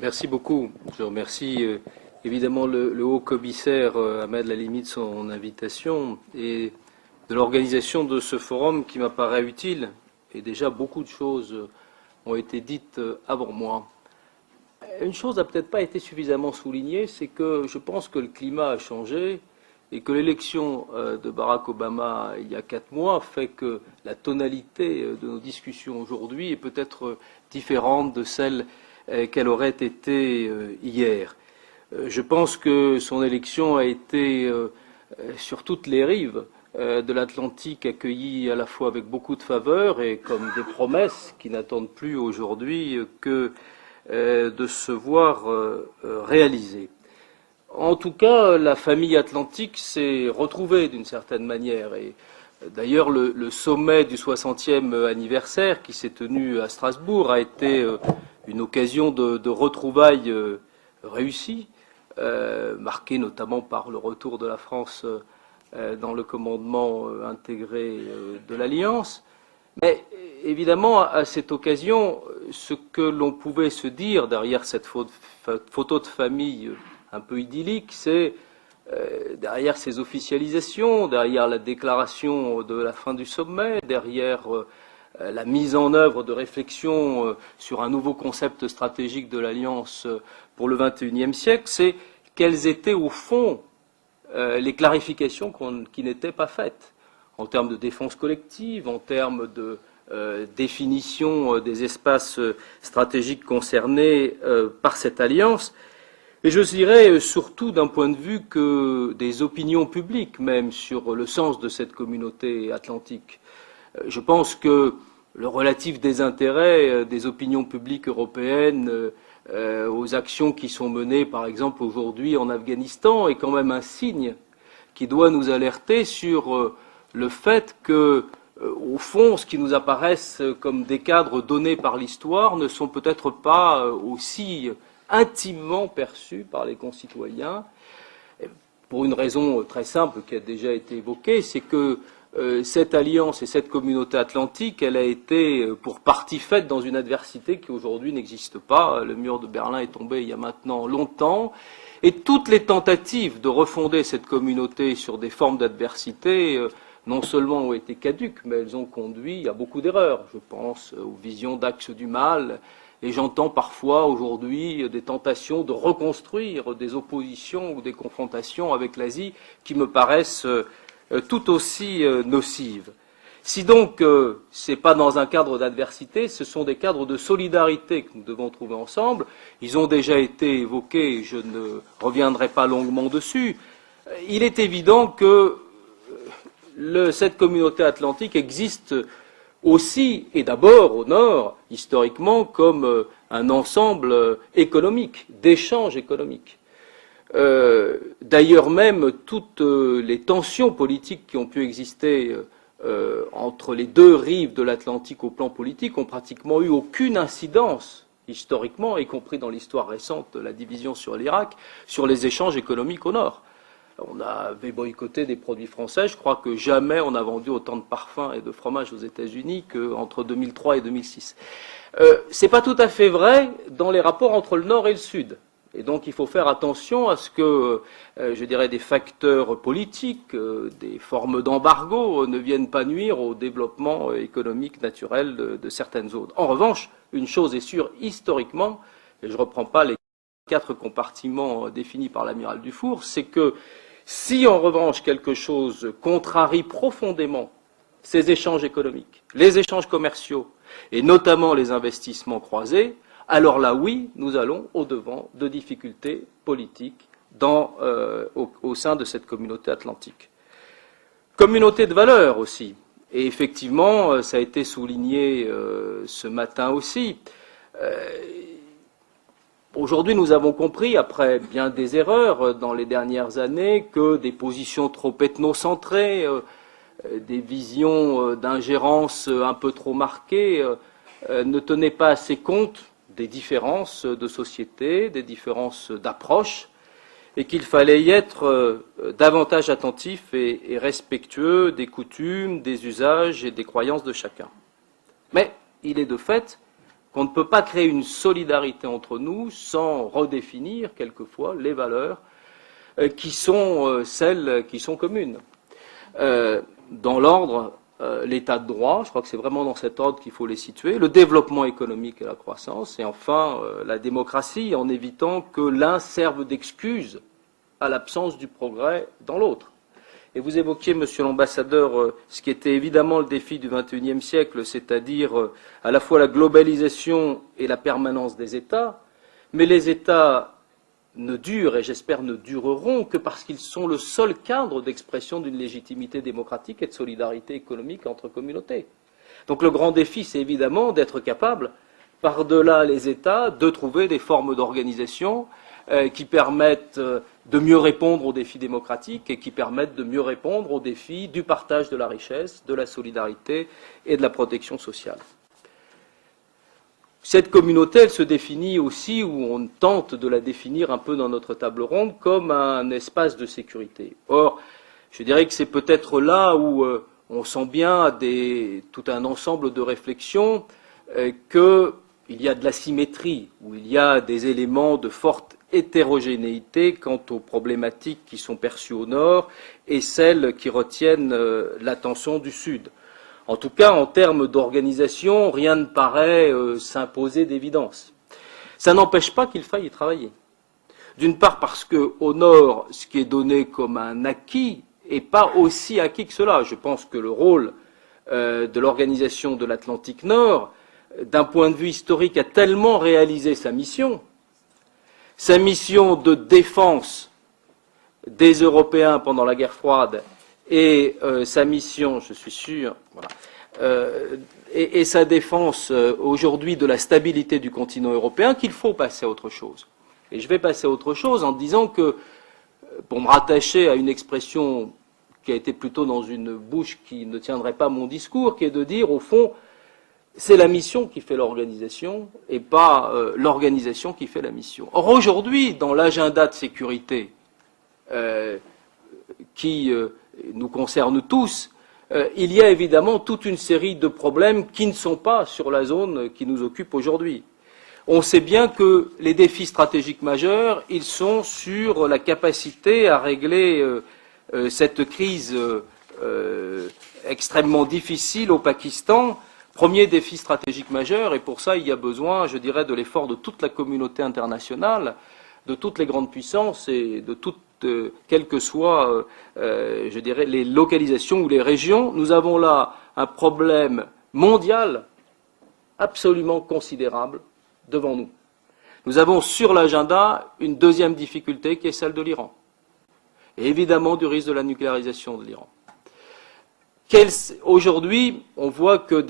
Merci beaucoup. Je remercie évidemment le haut-commissaire Ahmed Lalimi de son invitation et de l'organisation de ce forum qui m'apparaît utile. Et déjà, beaucoup de choses ont été dites avant moi. Une chose n'a peut-être pas été suffisamment soulignée, c'est que je pense que le climat a changé et que l'élection de Barack Obama il y a 4 mois fait que la tonalité de nos discussions aujourd'hui est peut-être différente de celle qu'elle aurait été hier. Je pense que son élection a été sur toutes les rives de l'Atlantique accueillie à la fois avec beaucoup de faveur et comme des promesses qui n'attendent plus aujourd'hui que de se voir réalisées. En tout cas, la famille atlantique s'est retrouvée d'une certaine manière. Et d'ailleurs, le sommet du 60e anniversaire qui s'est tenu à Strasbourg a été une occasion de retrouvailles réussies, marquée notamment par le retour de la France dans le commandement intégré de l'Alliance. Mais évidemment, à cette occasion, ce que l'on pouvait se dire derrière cette photo de famille un peu idyllique, c'est derrière ces officialisations, derrière la déclaration de la fin du sommet, derrière la mise en œuvre de réflexions sur un nouveau concept stratégique de l'Alliance pour le XXIe siècle, c'est quelles étaient au fond les clarifications qui n'étaient pas faites en termes de défense collective, en termes de définition des espaces stratégiques concernés par cette alliance. Et je dirais surtout d'un point de vue que des opinions publiques, même sur le sens de cette communauté atlantique. Je pense que le relatif désintérêt des opinions publiques européennes aux actions qui sont menées, par exemple, aujourd'hui en Afghanistan, est quand même un signe qui doit nous alerter sur le fait que, au fond, ce qui nous apparaissent comme des cadres donnés par l'histoire ne sont peut-être pas aussi intimement perçus par les concitoyens, pour une raison très simple qui a déjà été évoquée, c'est que cette alliance et cette communauté atlantique, elle a été pour partie faite dans une adversité qui aujourd'hui n'existe pas. Le mur de Berlin est tombé il y a maintenant longtemps. Et toutes les tentatives de refonder cette communauté sur des formes d'adversité, non seulement ont été caduques, mais elles ont conduit à beaucoup d'erreurs. Je pense aux visions d'axe du mal. Et j'entends parfois aujourd'hui des tentations de reconstruire des oppositions ou des confrontations avec l'Asie qui me paraissent tout aussi nocives. Si donc ce n'est pas dans un cadre d'adversité, ce sont des cadres de solidarité que nous devons trouver ensemble. Ils ont déjà été évoqués, je ne reviendrai pas longuement dessus. Il est évident que cette communauté atlantique existe aussi et d'abord au Nord, historiquement, comme un ensemble économique, d'échanges économiques. D'ailleurs même, toutes les tensions politiques qui ont pu exister entre les deux rives de l'Atlantique au plan politique n'ont pratiquement eu aucune incidence historiquement, y compris dans l'histoire récente de la division sur l'Irak, sur les échanges économiques au Nord. On avait boycotté des produits français. Je crois que jamais on a vendu autant de parfums et de fromages aux États-Unis qu'entre 2003 et 2006. Ce n'est pas tout à fait vrai dans les rapports entre le Nord et le Sud. Et donc il faut faire attention à ce que, je dirais, des facteurs politiques, des formes d'embargo ne viennent pas nuire au développement économique naturel de certaines zones. En revanche, une chose est sûre, historiquement, et je ne reprends pas les 4 compartiments définis par l'amiral Dufour, c'est que si en revanche quelque chose contrarie profondément ces échanges économiques, les échanges commerciaux et notamment les investissements croisés, alors là oui, nous allons au-devant de difficultés politiques au sein de cette communauté atlantique. Communauté de valeurs aussi, et effectivement ça a été souligné ce matin aussi. Aujourd'hui, nous avons compris, après bien des erreurs dans les dernières années, que des positions trop ethnocentrées, des visions d'ingérence un peu trop marquées, ne tenaient pas assez compte des différences de société, des différences d'approche, et qu'il fallait y être davantage attentif et respectueux des coutumes, des usages et des croyances de chacun. Mais il est de fait qu'on ne peut pas créer une solidarité entre nous sans redéfinir quelquefois les valeurs qui sont celles qui sont communes. Dans l'ordre, l'état de droit, je crois que c'est vraiment dans cet ordre qu'il faut les situer, le développement économique et la croissance, et enfin la démocratie, en évitant que l'un serve d'excuse à l'absence du progrès dans l'autre. Et vous évoquiez, monsieur l'ambassadeur, ce qui était évidemment le défi du XXIe siècle, c'est-à-dire à la fois la globalisation et la permanence des États, mais les États ne durent, et j'espère ne dureront, que parce qu'ils sont le seul cadre d'expression d'une légitimité démocratique et de solidarité économique entre communautés. Donc le grand défi, c'est évidemment d'être capable, par-delà les États, de trouver des formes d'organisation qui permettent de mieux répondre aux défis démocratiques et qui permettent de mieux répondre aux défis du partage de la richesse, de la solidarité et de la protection sociale. Cette communauté, elle se définit aussi, ou on tente de la définir un peu dans notre table ronde, comme un espace de sécurité. Or, je dirais que c'est peut-être là où on sent bien tout un ensemble de réflexions qu'il y a de l'asymétrie, où il y a des éléments de forte hétérogénéité quant aux problématiques qui sont perçues au nord et celles qui retiennent l'attention du sud. En tout cas, en termes d'organisation, rien ne paraît s'imposer d'évidence. Ça n'empêche pas qu'il faille y travailler. D'une part parce qu'au nord, ce qui est donné comme un acquis n'est pas aussi acquis que cela. Je pense que le rôle de l'organisation de l'Atlantique Nord, d'un point de vue historique, a tellement réalisé sa mission de défense des Européens pendant la guerre froide et sa mission, je suis sûr, voilà, et sa défense aujourd'hui de la stabilité du continent européen, qu'il faut passer à autre chose. Et je vais passer à autre chose en disant que, pour me rattacher à une expression qui a été plutôt dans une bouche qui ne tiendrait pas mon discours, qui est de dire, au fond, c'est la mission qui fait l'organisation et pas l'organisation qui fait la mission. Or, aujourd'hui, dans l'agenda de sécurité qui nous concerne tous, il y a évidemment toute une série de problèmes qui ne sont pas sur la zone qui nous occupe aujourd'hui. On sait bien que les défis stratégiques majeurs, ils sont sur la capacité à régler cette crise extrêmement difficile au Pakistan. Premier défi stratégique majeur, et pour ça, il y a besoin, je dirais, de l'effort de toute la communauté internationale, de toutes les grandes puissances et de toutes, quelles que soient, je dirais, les localisations ou les régions. Nous avons là un problème mondial absolument considérable devant nous. Nous avons sur l'agenda une deuxième difficulté qui est celle de l'Iran, et évidemment du risque de la nucléarisation de l'Iran. Aujourd'hui, on voit que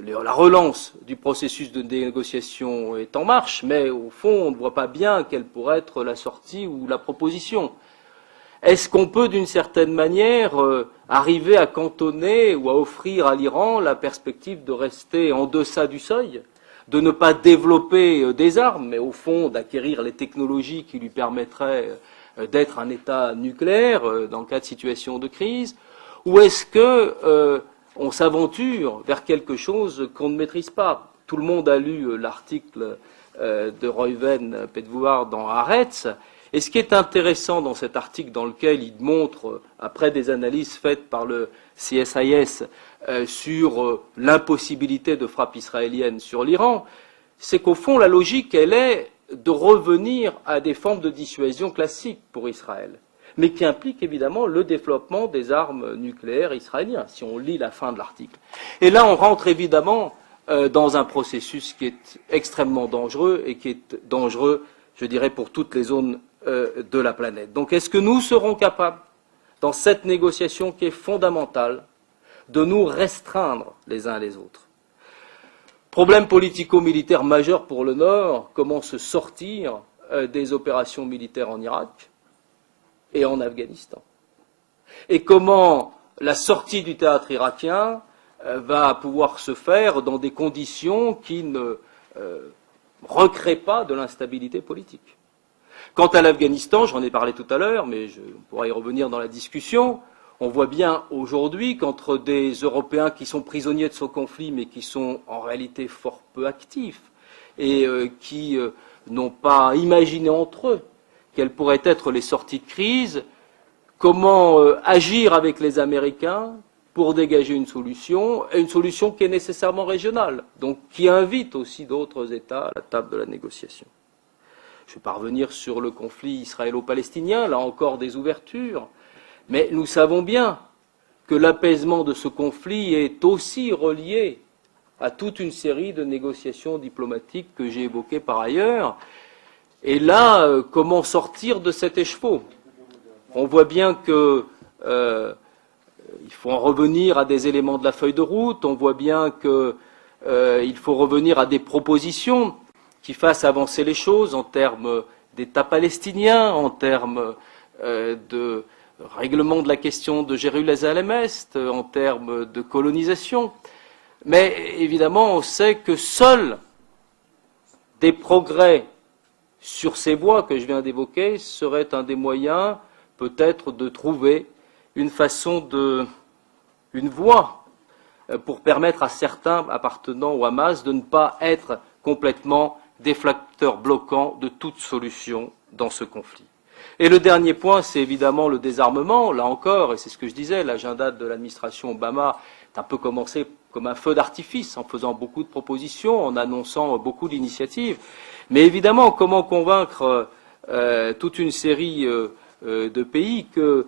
la relance du processus de négociation est en marche, mais au fond, on ne voit pas bien quelle pourrait être la sortie ou la proposition. Est-ce qu'on peut, d'une certaine manière, arriver à cantonner ou à offrir à l'Iran la perspective de rester en deçà du seuil, de ne pas développer des armes, mais au fond d'acquérir les technologies qui lui permettraient d'être un État nucléaire dans le cas de situation de crise? Ou est-ce qu'on s'aventure vers quelque chose qu'on ne maîtrise pas? Tout le monde a lu l'article de Reuven Pedvouar dans Haaretz. Et ce qui est intéressant dans cet article, dans lequel il montre, après des analyses faites par le CSIS sur l'impossibilité de frappe israélienne sur l'Iran, c'est qu'au fond, la logique, elle est de revenir à des formes de dissuasion classiques pour Israël, mais qui implique évidemment le développement des armes nucléaires israéliennes, si on lit la fin de l'article. Et là, on rentre évidemment dans un processus qui est extrêmement dangereux et qui est dangereux, je dirais, pour toutes les zones de la planète. Donc, est-ce que nous serons capables, dans cette négociation qui est fondamentale, de nous restreindre les uns les autres? Problème politico-militaire majeur pour le Nord, comment se sortir des opérations militaires en Irak et en Afghanistan. Et comment la sortie du théâtre irakien va pouvoir se faire dans des conditions qui ne recréent pas de l'instabilité politique. Quant à l'Afghanistan, j'en ai parlé tout à l'heure, mais on pourra y revenir dans la discussion, On voit bien aujourd'hui qu'entre des Européens qui sont prisonniers de ce conflit, mais qui sont en réalité fort peu actifs, et qui n'ont pas imaginé entre eux quelles pourraient être les sorties de crise, comment agir avec les Américains pour dégager une solution qui est nécessairement régionale, donc qui invite aussi d'autres États à la table de la négociation. Je vais pas revenir sur le conflit israélo-palestinien, là encore des ouvertures, mais nous savons bien que l'apaisement de ce conflit est aussi relié à toute une série de négociations diplomatiques que j'ai évoquées par ailleurs. Et là, comment sortir de cet écheveau? On voit bien qu'il faut en revenir à des éléments de la feuille de route, on voit bien qu'il faut revenir à des propositions qui fassent avancer les choses en termes d'État palestinien, en termes de règlement de la question de Jérusalem-Est, en termes de colonisation. Mais évidemment, on sait que seuls des progrès sur ces voies que je viens d'évoquer seraient un des moyens peut-être de trouver une voie pour permettre à certains appartenant au Hamas de ne pas être complètement des facteurs bloquants de toute solution dans ce conflit. Et le dernier point, c'est évidemment le désarmement. Là encore, et c'est ce que je disais, l'agenda de l'administration Obama est un peu commencé comme un feu d'artifice, en faisant beaucoup de propositions, en annonçant beaucoup d'initiatives. Mais évidemment, comment convaincre toute une série de pays que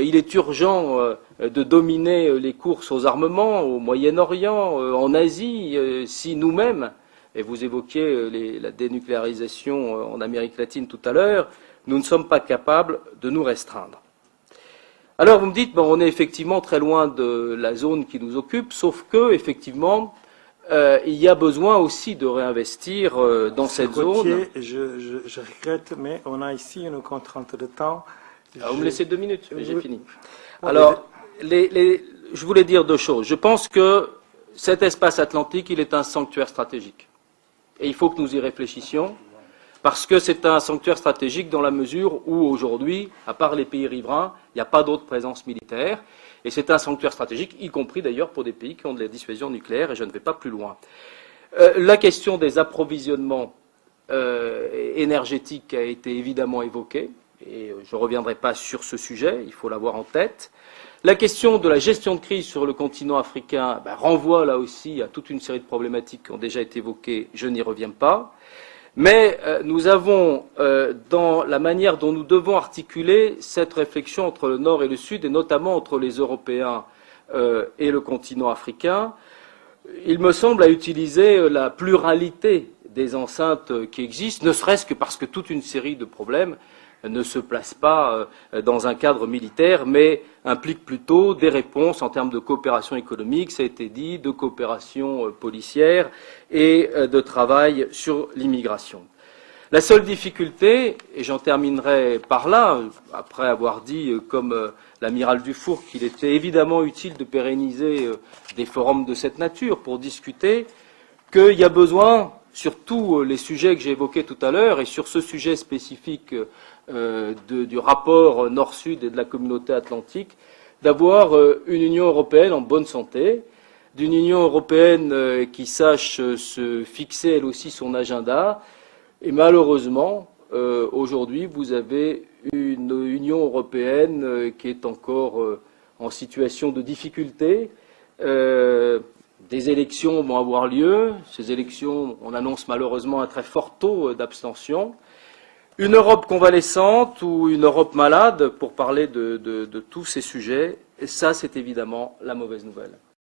il est urgent de dominer les courses aux armements au Moyen-Orient, en Asie, si nous-mêmes, et vous évoquiez la dénucléarisation en Amérique latine tout à l'heure, nous ne sommes pas capables de nous restreindre. Alors vous me dites, on est effectivement très loin de la zone qui nous occupe, sauf que, effectivement, il y a besoin aussi de réinvestir dans cette zone. Je regrette, mais on a ici une contrainte de temps. Alors, vous me laissez 2 minutes, mais j'ai fini. Alors, je voulais dire 2 choses. Je pense que cet espace atlantique, il est un sanctuaire stratégique. Et il faut que nous y réfléchissions, parce que c'est un sanctuaire stratégique dans la mesure où, aujourd'hui, à part les pays riverains, il n'y a pas d'autre présence militaire. Et c'est un sanctuaire stratégique, y compris d'ailleurs pour des pays qui ont de la dissuasion nucléaire, et je ne vais pas plus loin. La question des approvisionnements énergétiques a été évidemment évoquée, et je ne reviendrai pas sur ce sujet, il faut l'avoir en tête. La question de la gestion de crise sur le continent africain renvoie là aussi à toute une série de problématiques qui ont déjà été évoquées, je n'y reviens pas. Mais nous avons, dans la manière dont nous devons articuler cette réflexion entre le Nord et le Sud, et notamment entre les Européens et le continent africain, il me semble à utiliser la pluralité des enceintes qui existent, ne serait-ce que parce que toute une série de problèmes ne se placent pas dans un cadre militaire, mais impliquent plutôt des réponses en termes de coopération économique, ça a été dit, de coopération policière et de travail sur l'immigration. La seule difficulté, et j'en terminerai par là, après avoir dit, comme l'amiral Dufour, qu'il était évidemment utile de pérenniser des forums de cette nature pour discuter, qu'il y a besoin, sur tous les sujets que j'ai évoqués tout à l'heure, et sur ce sujet spécifique du rapport Nord-Sud et de la communauté atlantique, d'avoir une Union européenne en bonne santé, d'une Union européenne qui sache se fixer elle aussi son agenda. Et malheureusement, aujourd'hui, vous avez une Union européenne qui est encore en situation de difficulté. Des élections vont avoir lieu. Ces élections, on annonce malheureusement un très fort taux d'abstention. Une Europe convalescente ou une Europe malade, pour parler de tous ces sujets, et ça, c'est évidemment la mauvaise nouvelle.